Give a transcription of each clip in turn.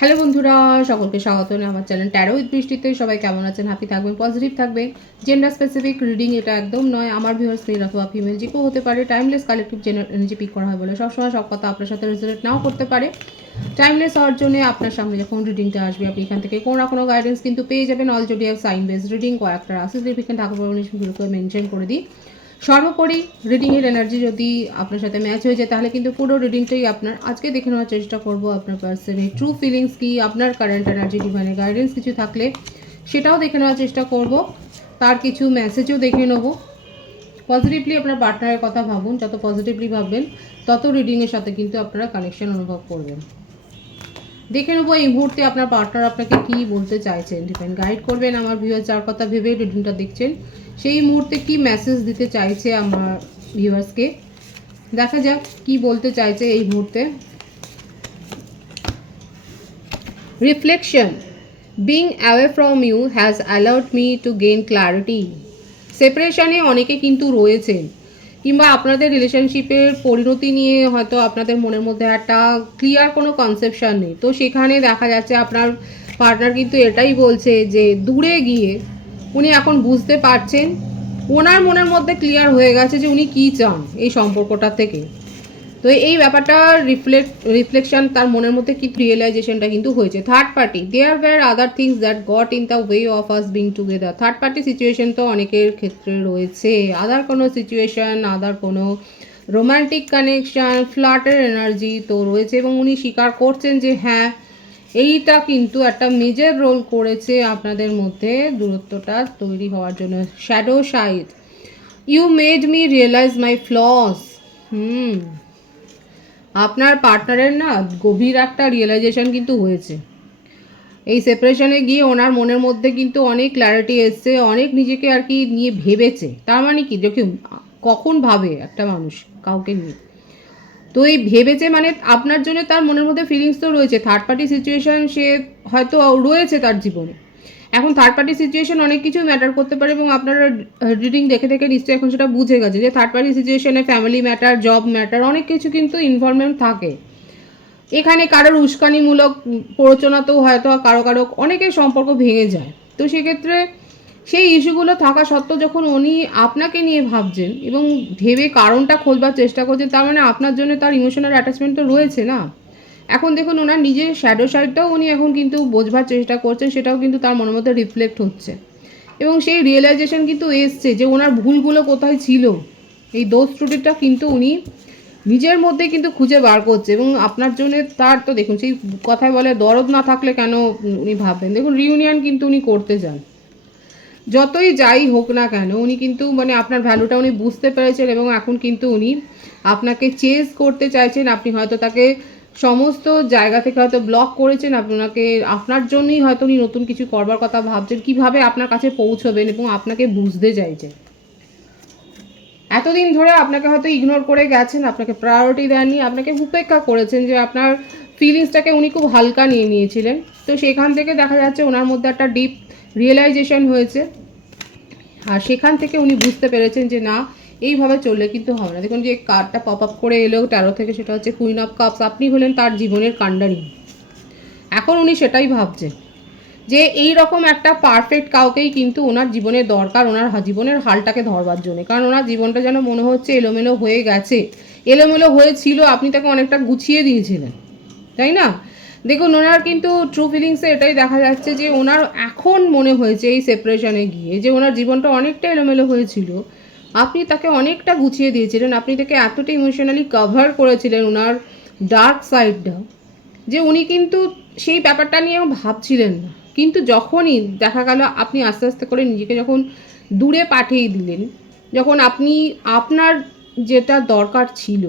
Hello বন্ধুরা, সকলকে স্বাগত আমার চ্যানেল ট্যারো উইথ বৃষ্টিতে। সবাই কেমন আছেন? হ্যাপি থাকবেন, পজিটিভ থাকবেন। জেন্ডার স্পেসিফিক রিডিং এটা একদম নয়। আমার ভিউয়ার্স মেল অথবা ফিমেল যে কেউ হতে পারে। টাইমলেস কালেকটিভ এনার্জি পিক করা হয় বলে সবসময় সব কথা আপনার সাথে রেজোনেট নাও করতে পারে। টাইমলেস হওয়ার জন্য আপনার সামনে যখন রিডিংটা আসবে আপনি এখান থেকে কোনো না কোনো গাইডেন্স কিন্তু পেয়ে যাবেন। All zodiac sign base reading কয়েকটা রাশি সিগনিফিকেন্ট ঠাকুর ভগবানকে মেনশন করে দিই। সর্বোপরি রিডিংয়ের এনার্জি যদি আপনার সাথে ম্যাচ হয়ে যায় তাহলে কিন্তু পুরো রিডিংটাই আপনার। আজকে দেখে নেওয়ার চেষ্টা করব আপনার পার্সনের ট্রু ফিলিংস কি, আপনার কারেন্ট এনার্জি, ডিভাইনের গাইডেন্স কিছু থাকলে সেটাও দেখে নেওয়ার চেষ্টা করব। তার কিছু মেসেজও দেখে নেব। পজিটিভলি আপনার পার্টনারের কথা ভাবুন, যত পজিটিভলি ভাববেন তত রিডিংয়ের সাথে কিন্তু আপনারা কানেকশন অনুভব করবেন। দেখে নেবো এই মুহূর্তে আপনার পার্টনার আপনাকে কি বলতে চাইছেন। ডিপেন্ড গাইড করবেন আমার ভিউয়ার যার কথা ভেবে রিডিংটা দেখছেন, সেই মুহূর্তে কি মেসেজ দিতে চাইছে আমার ভিউয়ার্সকে। দেখা যাক কি বলতে চাইছে এই মুহূর্তে। Reflection, being away from you has allowed me to gain clarity. সেপারেশনে অনেকে কিন্তু রয়েছেন, কিংবা আপনাদের রিলেশনশিপের পরিণতি নিয়ে হয়তো আপনাদের মনের মধ্যে একটা ক্লিয়ার কোনো কনসেপশন নেই। তো সেখানে দেখা যাচ্ছে আপনার পার্টনার কিন্তু এটাই বলছে যে দূরে গিয়ে উনি এখন বুঝতে পারছেন, ওনার মনের মধ্যে ক্লিয়ার হয়ে গেছে যে উনি কী চান এই সম্পর্কটা থেকে। তো এই ব্যাপারটা রিফ্লেকশন, তার মনের মধ্যে কি রিয়েলাইজেশনটা কিন্তু হয়েছে। Third party, there were other things that got in the way of us being together. Third party situation তো অনেকের ক্ষেত্রে রয়েছে। আদার কোনো সিচুয়েশন, আদার কোনো রোম্যান্টিক কানেকশান, ফ্লার্টের এনার্জি তো রয়েছে এবং উনি স্বীকার করছেন যে হ্যাঁ, এইটা কিন্তু একটা মেজর রোল করেছে আপনাদের মধ্যে দূরত্বটা তৈরি হওয়ার জন্য। Shadow side, you made me realise my flaws. আপনার পার্টনারের না গভীর একটা রিয়েলাইজেশন কিন্তু হয়েছে এই সেপারেশনে গিয়ে। ওনার মনের মধ্যে কিন্তু অনেক ক্ল্যারিটি এসছে, অনেক নিজেকে আর কি নিয়ে ভেবেছে। তার মানে কি, দেখুন কখন ভাবে একটা মানুষ কাউকে নিয়ে, তো এই ভেবেছে মানে আপনার জন্য তার মনের মধ্যে ফিলিংস তো রয়েছে। থার্ড পার্টি সিচুয়েশন সে হয়তো রয়েছে তার জীবনে। এখন থার্ড পার্টি সিচুয়েশন অনেক কিছু ম্যাটার করতে পারে এবং আপনারা রিডিং দেখে দেখে নিশ্চয়ই এখন সেটা বুঝে গেছে যে থার্ড পার্টি সিচুয়েশনে ফ্যামিলি ম্যাটার, জব ম্যাটার, অনেক কিছু কিন্তু ইনভলভমেন্ট থাকে এখানে। কারোর উস্কানিমূলক প্ররোচনাতেও হয়তো কারো কারো অনেকের সম্পর্ক ভেঙে যায়। তো সেক্ষেত্রে সেই ইস্যুগুলো থাকা সত্ত্বেও যখন উনি আপনাকে নিয়ে ভাবছেন এবং ভেবে কারণটা খোঁজবার চেষ্টা করছেন, তার মানে আপনার জন্য তার ইমোশনাল অ্যাটাচমেন্ট তো রয়েছে না। এখন দেখুন ওনার নিজের শ্যাডো সাইডটাও উনি এখন কিন্তু বোঝবার চেষ্টা করছেন, সেটাও কিন্তু তার মনের মধ্যে রিফ্লেক্ট হচ্ছে এবং সেই রিয়েলাইজেশন কিন্তু এসছে যে ওনার ভুলগুলো কোথায় ছিল। এই দোষ ত্রুটিটা কিন্তু উনি নিজের মধ্যে কিন্তু খুঁজে বার করছে এবং আপনার জন্য তার তো দেখুন সেই কথায় বলে দরদ না থাকলে কেন উনি ভাববেন। দেখুন রিউনিয়ন কিন্তু উনি করতে চান, যতই যাই হোক না কেন উনি কিন্তু মানে আপনার ভ্যালুটা উনি বুঝতে পেরেছেন এবং এখন কিন্তু উনি আপনাকে চেজ করতে চাইছেন। আপনি হয়তো তাকে সমস্ত জায়গা থেকে হয়তো ব্লক করেছেন, আপনাকে আপনার জন্যই হয়তো উনি নতুন কিছু করবার কথা ভাবছেন, কিভাবে আপনার কাছে পৌঁছবেন এবং আপনাকে বুঝতে চাইছেন। এতদিন ধরে আপনাকে হয়তো ইগনোর করে গেছেন, আপনাকে প্রায়োরিটি দেননি, আপনাকে উপেক্ষা করেছেন, যে আপনার ফিলিংসটাকে উনি খুব হালকা নিয়ে নিয়েছিলেন। তো সেখান থেকে দেখা যাচ্ছে ওনার মধ্যে একটা ডিপ রিয়েলাইজেশন হয়েছে আর সেখান থেকে উনি বুঝতে পেরেছেন যে না, এইভাবে চললে কিন্তু হবে না। দেখুন যে কার্ডটা পপ আপ করে এলো ট্যারো থেকে, সেটা হচ্ছে কুইন অফ কাপস। আপনি হলেন তার জীবনের কাণ্ডারি। এখন উনি সেটাই ভাবছেন যে এই রকম একটা পারফেক্ট কাউকেই কিন্তু ওনার জীবনে দরকার, ওনার জীবনের হালটাকে ধরবার জন্য। কারণ ওনার জীবনটা যেন মনে হচ্ছে এলোমেলো হয়ে গেছে, এলোমেলো হয়েছিল, আপনি তাকে অনেকটা গুছিয়ে দিয়েছিলেন, তাই না? দেখুন ওনার কিন্তু ট্রু ফিলিংসে এটাই দেখা যাচ্ছে যে ওনার এখন মনে হয়েছে এই সেপারেশনে গিয়ে যে ওনার জীবনটা অনেকটা এলোমেলো হয়েছিল, আপনি তাকে অনেকটা গুছিয়ে দিয়েছিলেন, আপনি তাকে এতটা ইমোশনালি কভার করেছিলেন ওনার ডার্ক সাইডটা, যে উনি কিন্তু সেই ব্যাপারটা নিয়েও ভাবছিলেন না। কিন্তু যখনই দেখা গেল আপনি আস্তে আস্তে করে নিজেকে যখন দূরে পাঠিয়ে দিলেন, যখন আপনি আপনার যেটা দরকার ছিল,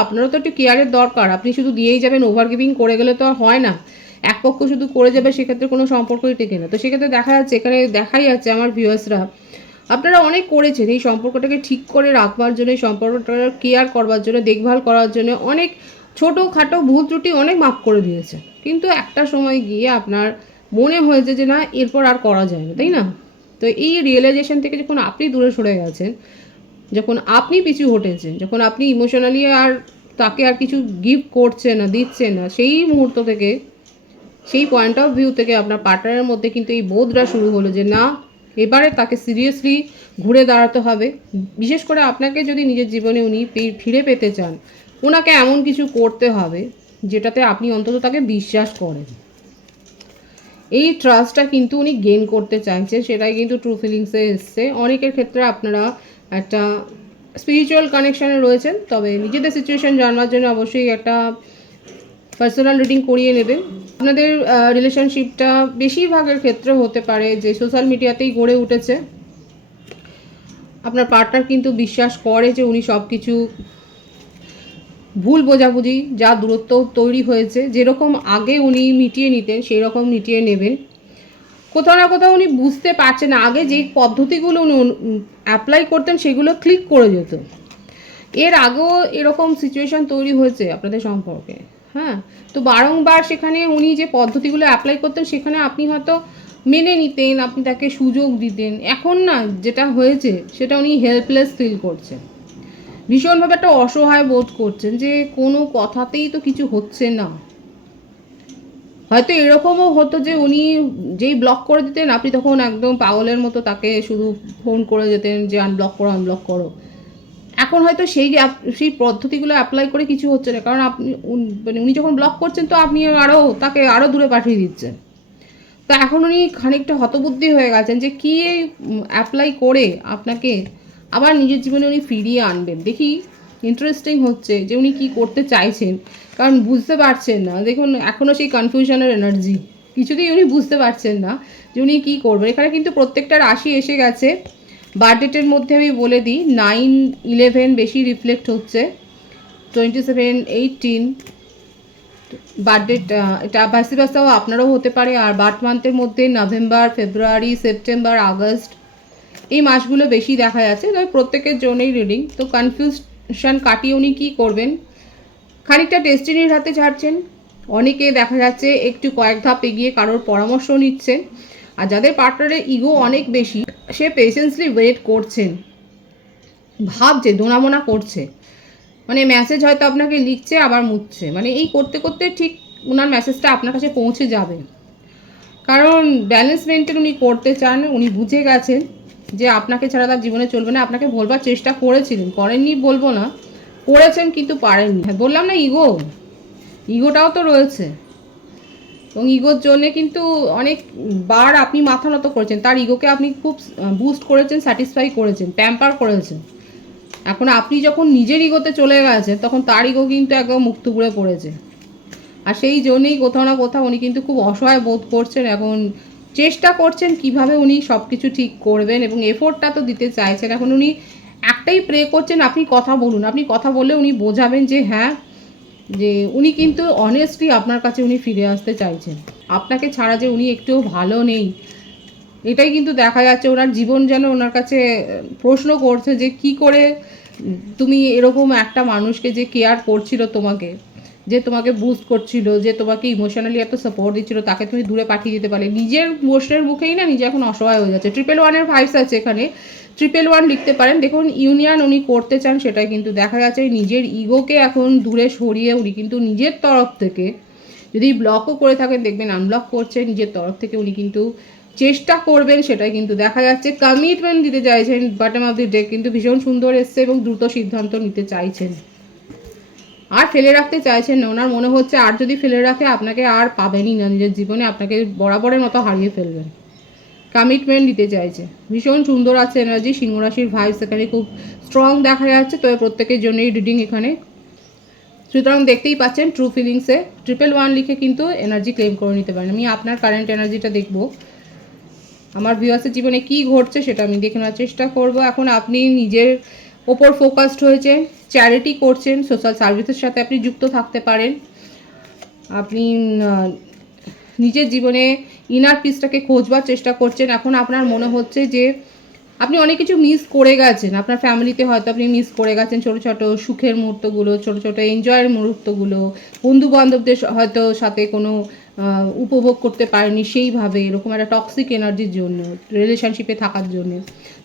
আপনারও তো একটু কেয়ারের দরকার। আপনি শুধু দিয়েই যাবেন, ওভার গিভিং করে গেলে তো আর হয় না। এক পক্ষ শুধু করে যাবে, সেক্ষেত্রে কোনো সম্পর্কই টেকে না। তো সেক্ষেত্রে দেখা যাচ্ছে, এখানে দেখাই যাচ্ছে আমার ভিউয়ার্সরা আপনারা অনেক করেছেন এই সম্পর্কটাকে ঠিক করে রাখবার জন্য, এই সম্পর্কটাকে কেয়ার করবার জন্য, দেখভাল করার জন্য অনেক ছোটোখাটো ভুল ত্রুটি অনেক মাফ করে দিয়েছে। কিন্তু একটা সময় গিয়ে আপনার মনে হয়েছে যে না, এরপর আর করা যায় না, তাই না? তো এই রিয়েলাইজেশন থেকে যখন আপনি দূরে সরে গেছেন, যখন আপনি পিছু হটেছেন, যখন আপনি ইমোশনালি আর তাকে আর কিছু গিফট করছে না, দিচ্ছে না, সেই মুহূর্ত থেকে সেই পয়েন্ট অফ ভিউ থেকে আপনার পার্টনারের মধ্যে কিন্তু এই বোধটা শুরু হলো যে না, এবারে তাকে সিরিয়াসলি ঘুরে দাঁড়াতে হবে। বিশেষ করে আপনাকে যদি নিজের জীবনে উনি ফিরে পেতে চান, ওনাকে এমন কিছু করতে হবে যেটাতে আপনি অন্তত তাকে বিশ্বাস করেন। এই ট্রাস্টটা কিন্তু উনি গেইন করতে চাইছেন, সেটাই কিন্তু ট্রু ফিলিংসে এসছে। অনেকের ক্ষেত্রে আপনারা একটা স্পিরিচুয়াল কানেকশানে রয়েছেন, তবে নিজেদের সিচুয়েশান জানার জন্য অবশ্যই একটা পার্সোনাল রিডিং করিয়ে নেবেন। আপনাদের রিলেশনশিপটা বেশিরভাগের ক্ষেত্রে হতে পারে যে সোশ্যাল মিডিয়াতেই গড়ে উঠেছে। আপনার পার্টনার কিন্তু বিশ্বাস করে যে উনি সব কিছু ভুল বোঝাবুঝি যা দূরত্ব তৈরি হয়েছে, যেরকম আগে উনি মিটিয়ে নিতেন সেই রকম মিটিয়ে নেবেন। কোথাও না কোথাও উনি বুঝতে পারছেন না, আগে যে পদ্ধতিগুলো উনি অ্যাপ্লাই করতেন সেগুলো ক্লিক করে যেত। এর আগেও এরকম সিচুয়েশান তৈরি হয়েছে আপনাদের সম্পর্কে, হ্যাঁ। তো বারংবার সেখানে উনি যে পদ্ধতিগুলো অ্যাপ্লাই করতেন সেখানে আপনি হয়তো মেনে নিতেন, আপনি তাকে সুযোগ দিতেন। এখন না যেটা হয়েছে সেটা উনি হেল্পলেস ফিল করছেন, ভীষণভাবে একটা অসহায় বোধ করছেন যে কোনো কথাতেই তো কিছু হচ্ছে না। হয়তো এরকমও হতো যে উনি যেই ব্লক করে দিতেন আপনি তখন একদম পাগলের মতো তাকে শুধু ফোন করে যেতেন যে আনব্লক করো আনব্লক করো। এখন হয়তো সেই পদ্ধতিগুলো অ্যাপ্লাই করে কিছু হচ্ছে না, কারণ আপনি মানে উনি যখন ব্লক করছেন তো আপনি তাকে আরও দূরে পাঠিয়ে দিচ্ছেন। তো এখন উনি খানিকটা হতবুদ্ধি হয়ে গেছেন যে কী অ্যাপ্লাই করে আপনাকে আবার নিজের জীবনে উনি ফিরিয়ে আনবেন। দেখি ইন্টারেস্টিং হচ্ছে যে উনি কী করতে চাইছেন, কারণ বুঝতে পারছেন না। দেখুন এখনও সেই কনফিউশনের এনার্জি, কিছুতেই উনি বুঝতে পারছেন না যে উনি কী করবেন। এখানে কিন্তু প্রত্যেকটা রাশি এসে গেছে। বার্থডেটের মধ্যে আমি বলে দিই 9-11 বেশি রিফ্লেক্ট হচ্ছে, 27-18 বার্থডেট, এটা ভাইসি ভার্সাও আপনারও হতে পারে। আর বার্থ মান্থের মধ্যে নভেম্বর, ফেব্রুয়ারি, সেপ্টেম্বর, আগস্ট এই মাসগুলো বেশি দেখা যাচ্ছে। তবে প্রত্যেকের জন্যই রিডিং। তো কনফিউশন কাটিয়ে উনি কী করবেন, খানিকটা ডেস্টিনির হাতে ছাড়ছেন। অনেকে দেখা যাচ্ছে একটু কয়েক ধাপ এগিয়ে কারোর পরামর্শ নিচ্ছেন। আর যাদের পার্টনারের ইগো অনেক বেশি, সে পেশেন্সলি ওয়েট করছেন, ভাবছে, দোনামোনা করছে। মানে মেসেজ হয়তো আপনাকে লিখছে আবার মুছছে, মানে এই করতে করতে ঠিক ওনার মেসেজটা আপনার কাছে পৌঁছে যাবে। কারণ ব্যালেন্স মেনটেন উনি করতে চান। উনি বুঝে গেছেন যে আপনাকে ছাড়া তার জীবনে চলবে না। আপনাকে বলবার চেষ্টা করেছিলেন, করেননি বলবো না, করেছেন কিন্তু পারেননি। বললাম না ইগোটাও তো রয়েছে, এবং ইগোর জন্যে কিন্তু অনেকবার আপনি মাথা নত করেছেন, তার ইগোকে আপনি খুব বুস্ট করেছেন, স্যাটিসফাই করেছেন, প্যাম্পার করেছেন। এখন আপনি যখন নিজের ইগোতে চলে গেছেন তখন তার ইগো কিন্তু একদম মুখ থুবড়ে পড়েছে। আর সেই জন্যেই কোথাও না কোথাও উনি কিন্তু খুব অসহায় বোধ করছেন। এখন চেষ্টা করছেন কিভাবে উনি সব কিছু ঠিক করবেন, এবং এফোর্টটা তো দিতে চাইছেন। এখন উনি একটাই প্রে করছেন আপনি কথা বলুন, আপনি কথা বললে উনি বোঝাবেন যে হ্যাঁ, যে উনি কিন্তু অনেস্টলি আপনার কাছে উনি ফিরে আসতে চাইছেন। আপনাকে ছাড়া যে উনি একটুও ভালো নেই এটাই কিন্তু দেখা যাচ্ছে। ওনার জীবন যেন ওনার কাছে প্রশ্ন করছে যে কি করে তুমি এরকম একটা মানুষকে যে কেয়ার করছিল তোমাকে, যে তোমাকে বুস্ট করছিল, যে তোমাকে ইমোশনালি এত সাপোর্ট দিচ্ছিল, তাকে তুমি দূরে পাঠিয়ে দিতে পারলে। নিজের প্রশ্নের মুখেই না নিজে এখন অসহায় হয়ে যাচ্ছে। 111-এর ভাইবস আছে এখানে, 111 লিখতে পারেন। দেখুন ইউনিয়ন উনি করতে চান, সেটাই কিন্তু দেখা যাচ্ছে। নিজের ইগোকে এখন দূরে সরিয়ে উনি কিন্তু নিজের তরফ থেকে, যদি ব্লকও করে থাকেন দেখবেন আনব্লক করছে, নিজের তরফ থেকে উনি কিন্তু চেষ্টা করবেন, সেটাই কিন্তু দেখা যাচ্ছে। কমিটমেন্ট দিতে চাইছেন, বটম অফ দি ডেক কিন্তু ভীষণ সুন্দর এসছে, এবং দ্রুত সিদ্ধান্ত নিতে চাইছেন, আর ফেলে রাখতে চাইছেন না। ওনার মনে হচ্ছে আর যদি ফেলে রাখে আপনাকে আর পাবেনই না নিজের জীবনে, আপনাকে বরাবরের মতো হারিয়ে ফেলবেন। কমিটমেন্ট দিতে চাইছে, ভীষণ সুন্দর আছে এনার্জি। সিংহ রাশির ভাইবস এখানে খুব স্ট্রং দেখা যাচ্ছে। তবে প্রত্যেকের জন্যই রিডিং এখানে, সুতরাং দেখতেই পাচ্ছেন ট্রু ফিলিংসে 111 লিখে কিন্তু এনার্জি ক্লেম করে নিতে পারেন। আমি আপনার কারেন্ট এনার্জিটা দেখব, আমার ভিউয়ার্সের জীবনে কি ঘটছে সেটা আমি দেখে নেওয়ার চেষ্টা করব। এখন আপনি নিজের ওপর ফোকাসড হয়েছেন, চ্যারিটি করছেন, সোশ্যাল সার্ভিসের সাথে আপনি যুক্ত থাকতে পারেন। আপনি নিজের জীবনে ইনার পিসটাকে খোঁজবার চেষ্টা করছেন। এখন আপনার মনে হচ্ছে যে আপনি অনেক কিছু মিস করে গেছেন, আপনার ফ্যামিলিতে হয়তো আপনি মিস করে গেছেন ছোটো ছোটো সুখের মুহূর্তগুলো, ছোটো ছোটো এনজয়ের মুহূর্তগুলো, বন্ধু বান্ধবদের হয়তো সাথে কোনো উপভোগ করতে পারেনি সেইভাবে, এরকম একটা টক্সিক এনার্জির জন্য, রিলেশনশিপে থাকার জন্য।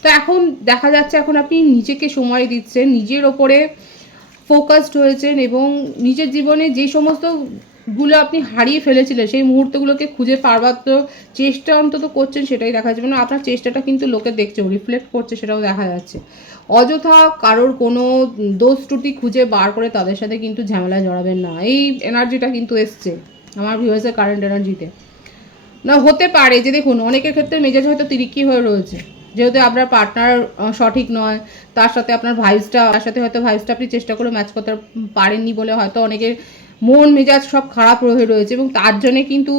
তো এখন দেখা যাচ্ছে এখন আপনি নিজেকে সময় দিচ্ছেন, নিজের ওপরে ফোকাসড হয়েছেন, এবং নিজের জীবনে যে সমস্ত গুলো আপনি হারিয়ে ফেলেছিলেন, সেই মুহূর্তগুলোকে খুঁজে পারবার তো চেষ্টা অন্তত করছেন, সেটাই দেখা যাচ্ছে। মানে আপনার চেষ্টাটা কিন্তু লোকে দেখছে, রিফ্লেক্ট করছে, সেটাও দেখা যাচ্ছে। অযথা কারোর কোনো দোষ ত্রুটি খুঁজে বার করে তাদের সাথে কিন্তু ঝামেলায় জড়াবেন না, এই এনার্জিটা কিন্তু এসছে আমার ভিউয়ার্সের কারেন্ট এনার্জিতে। না হতে পারে যে দেখুন অনেকের ক্ষেত্রে মেজাজ হয়তো তিরিকি হয়ে রয়েছে, যেহেতু আপনার পার্টনার সঠিক নয়, তার সাথে আপনার তার সাথে হয়তো ভাইবসটা আপনি চেষ্টা করে ম্যাচ করতে পারেননি বলে হয়তো অনেকের মন মেজাজ সব খারাপ হয়ে রয়েছে, এবং তার জন্যে কিন্তু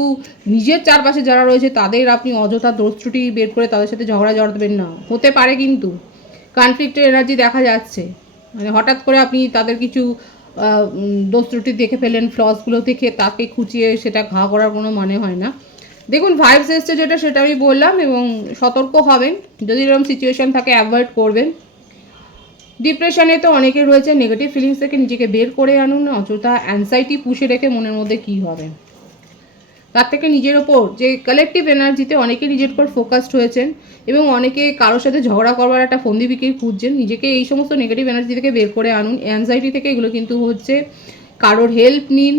নিজের চারপাশে যারা রয়েছে তাদের আপনি অযথা দোষ ত্রুটি বের করে তাদের সাথে ঝগড়া জড়াবেন না। হতে পারে কিন্তু কনফ্লিক্টের এনার্জি দেখা যাচ্ছে, মানে হঠাৎ করে আপনি তাদের কিছু দোষ ত্রুটি দেখে ফেলেন, ফ্লসগুলো দেখে তাকে খুঁচিয়ে সেটা ঘা করার কোনো মানে হয় না। দেখুন ভাইবস এসছে যেটা, সেটা আমি বললাম, এবং সতর্ক হবেন, যদি এরকম সিচুয়েশান থাকে অ্যাভয়েড করবেন। ডিপ্রেশনে তো অনেকে রয়েছে, নেগেটিভ ফিলিংস থেকে নিজেকে বের করে আনুন, অযথা অ্যাংজাইটি পুষে রেখে মনের মধ্যে কী হবে, তার থেকে নিজের ওপর যে কালেকটিভ এনার্জিতে অনেকে নিজের উপর ফোকাসড হয়েছেন, এবং অনেকে কারোর সাথে ঝগড়া করবার একটা ফন্দি বিক্রি খুঁজছেন, নিজেকে এই সমস্ত নেগেটিভ এনার্জি থেকে বের করে আনুন, অ্যাংজাইটি থেকে। এগুলো কিন্তু হচ্ছে কারোর হেল্প নিন,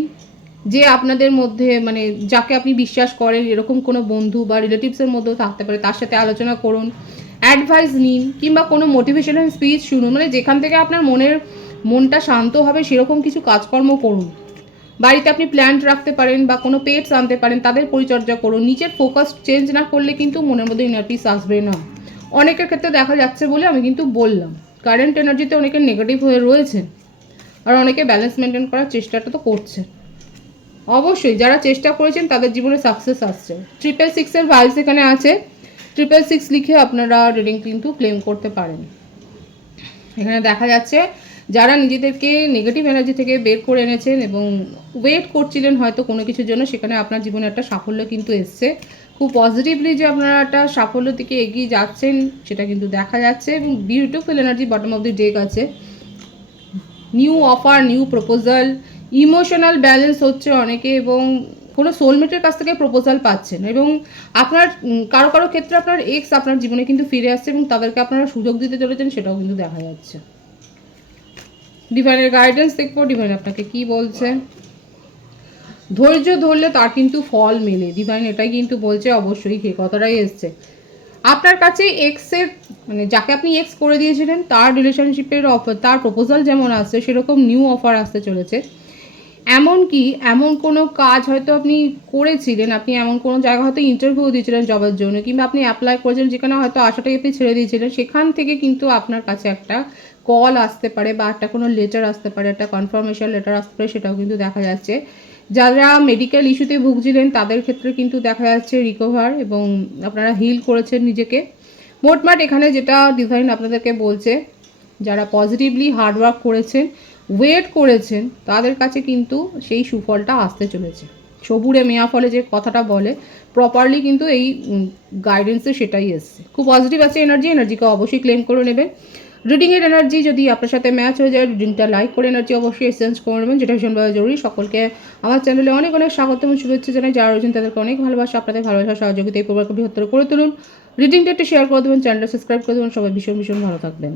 যে আপনাদের মধ্যে মানে যাকে আপনি বিশ্বাস করেন, এরকম কোনো বন্ধু বা রিলেটিভসের মধ্যেও থাকতে পারে, তার সাথে আলোচনা করুন, অ্যাডভাইস নিন, কিংবা কোনো মোটিভেশনাল স্পিচ শুনুন, মানে যেখান থেকে আপনার মনটা শান্ত হবে সেরকম কিছু কাজকর্ম করুন। বাড়িতে আপনি প্ল্যান্ট রাখতে পারেন বা কোনো পেটস আনতে পারেন, তাদের পরিচর্যা করুন। নিজের ফোকাস চেঞ্জ না করলে কিন্তু মনের মধ্যে ইনার পিস আসবে না। অনেকের ক্ষেত্রে দেখা যাচ্ছে বলে আমি কিন্তু বললাম, কারেন্ট এনার্জিতে অনেকে নেগেটিভ হয়ে রয়েছে, আর অনেকে ব্যালেন্স মেনটেন করার চেষ্টাটা তো করছে। অবশ্যই যারা চেষ্টা করেছেন তাদের জীবনে সাকসেস আসছে। 666-এর ভাইস এখানে আছে, 666 লিখে আপনারা রিডিং কিন্তু ক্লেম করতে পারেন। এখানে দেখা যাচ্ছে যারা নিজেদেরকে নেগেটিভ এনার্জি থেকে বের করে এনেছেন এবং ওয়েট করছিলেন হয়তো কোনো কিছুর জন্য, সেখানে আপনার জীবনে একটা সাফল্য কিন্তু এসছে। খুব পজিটিভলি যে আপনারা একটা সাফল্যের দিকে এগিয়ে যাচ্ছেন সেটা কিন্তু দেখা যাচ্ছে, এবং beautiful energy bottom of the deck আছে। New offer, new proposal, emotional balance হচ্ছে অনেকে, এবং কোনো সোলমেটের কাছ থেকে প্রপোজাল পাচ্ছেন, এবং আপনার কারো কারো ক্ষেত্রে আপনার এক্স আপনার জীবনে কিন্তু ফিরে আসছে এবং তাদেরকে আপনারা সুযোগ দিতে চলেছেন, সেটাও কিন্তু দেখা যাচ্ছে। ডিভাইনের গাইডেন্স দেখবো, ডিভাইন আপনাকে কি বলছে। ধৈর্য ধরলে তার কিন্তু ফল মেলে, ডিভাইন এটাই কিন্তু বলছে। অবশ্যই সেই কথাটাই এসছে। আপনার কাছে এক্সের মানে যাকে আপনি এক্স করে দিয়েছিলেন তার রিলেশনশিপের অফার, তার প্রপোজাল যেমন আসছে সেরকম নিউ অফার আসতে চলেছে। এমনকি এমন কোনো কাজ হয়তো আপনি করেছিলেন, আপনি এমন কোনো জায়গা হয়তো ইন্টারভিউ দিয়েছিলেন জবের জন্য, কিংবা আপনি অ্যাপ্লাই করেছেন যেখানে হয়তো আশাটাই আপনি ছেড়ে দিয়েছিলেন, সেখান থেকে কিন্তু আপনার কাছে একটা কল আসতে পারে, বা একটা কোনো লেটার আসতে পারে, একটা কনফার্মেশন লেটার আসতে পারে, সেটাও কিন্তু দেখা যাচ্ছে। যারা মেডিকেল ইস্যুতে ভুগছিলেন তাদের ক্ষেত্রে কিন্তু দেখা যাচ্ছে রিকভার, এবং আপনারা হিল করেছেন নিজেকে। মোটমাট এখানে যেটা ডিভাইন আপনাদেরকে বলছে, যারা পজিটিভলি হার্ডওয়ার্ক করেছেন, ওয়েট করেছেন, তাদের কাছে কিন্তু সেই সুফলটা আসতে চলেছে। সবুরে মেয়া ফলে যে কথাটা বলে, প্রপারলি কিন্তু এই গাইডেন্সে সেটাই এসছে। খুব পজিটিভ আছে এনার্জিকে অবশ্যই ক্লেম করে নেবেন। রিডিংয়ের এনার্জি যদি আপনার সাথে ম্যাচ হয়ে যায়, রিডিংটা লাইক করে এনার্জি অবশ্যই এক্সচেঞ্জ করে নেবেন, যেটা ভীষণভাবে জরুরি। সকলকে আমার চ্যানেলে অনেক অনেক স্বাগত এবং শুভেচ্ছা জানাই। যারা রয়েছেন তাদেরকে অনেক ভালোবাসা, আপনাদের ভালোবাসা সহযোগিতা এই পরিবারকে বৃহত্তর করে তুলুন। রিডিংটা একটু শেয়ার করে দেবেন, চ্যানেলটা সাবস্ক্রাইব করে দেবেন। সবাই ভীষণ ভীষণ ভালো থাকবেন।